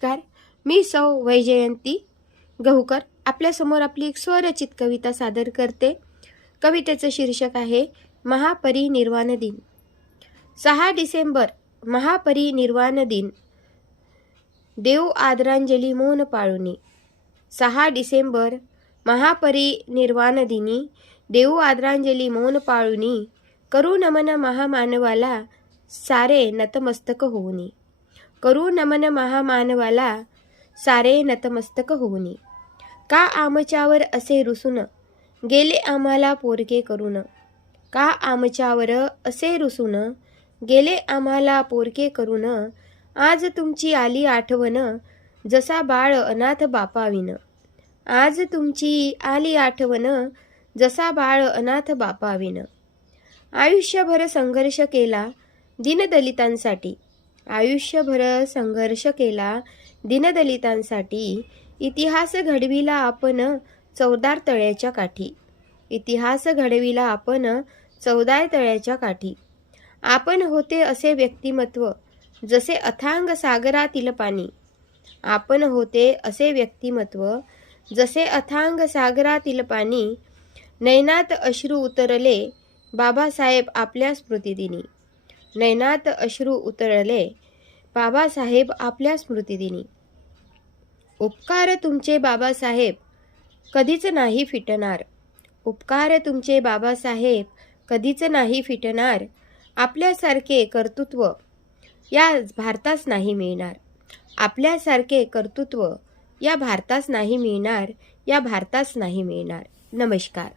नमस्कार, मी सौ वैजयंती गहुकर आपल्यासमोर आपली एक स्वरचित कविता सादर करते। कवितेचं शीर्षक आहे महापरिनिर्वाण दिन। 6 डिसेंबर महापरिनिर्वाण दिन, देव आदरांजली मौन पाळुनी। 6 डिसेंबर महापरिनिर्वाण दिनी, देव आदरांजली मौन पाळुनी। करू नमन महामानवाला, सारे नतमस्तक होऊनी। करू नमन महामानवाला, सारे नतमस्तक होऊनी। का आमच्यावर असे रुसून, गेले आम्हाला पोरके करून। का आमच्यावर असे रुसून, गेले आम्हाला पोरके करून। आज तुमची आली आठवण, जसा बाळ अनाथ बापाविन। आज तुमची आली आठवण, जसा बाळ अनाथ बापाविन। आयुष्यभर संघर्ष केला दीनदलितांसाठी, आयुष्यभर संघर्ष केला दीनदलितांसाठी। इतिहास घडविला आपण चौदार तळ्याच्या काठी, इतिहास घडविला आपण चौदार तळ्याच्या काठी। आपण होते असे व्यक्तिमत्व, जसे अथांग सागरातील पाणी। आपण होते असे व्यक्तिमत्व, जसे अथांग सागरातील पाणी। नैनात अश्रू उतरले बाबासाहेब आपल्या स्मृतिदिनी। नैनात अश्रू उतरले बाबासाहेब आपल्या स्मृतिदिनी। उपकार तुमचे बाबासाहेब कधीच नाही फिटणार, उपकार तुमचे बाबासाहेब कधीच नाही फिटणार। आपल्यासारखे कर्तृत्व या भारतास नाही मिळणार, आपल्यासारखे कर्तृत्व या भारतास नाही मिळणार, या भारतास नाही मिळणार। नमस्कार।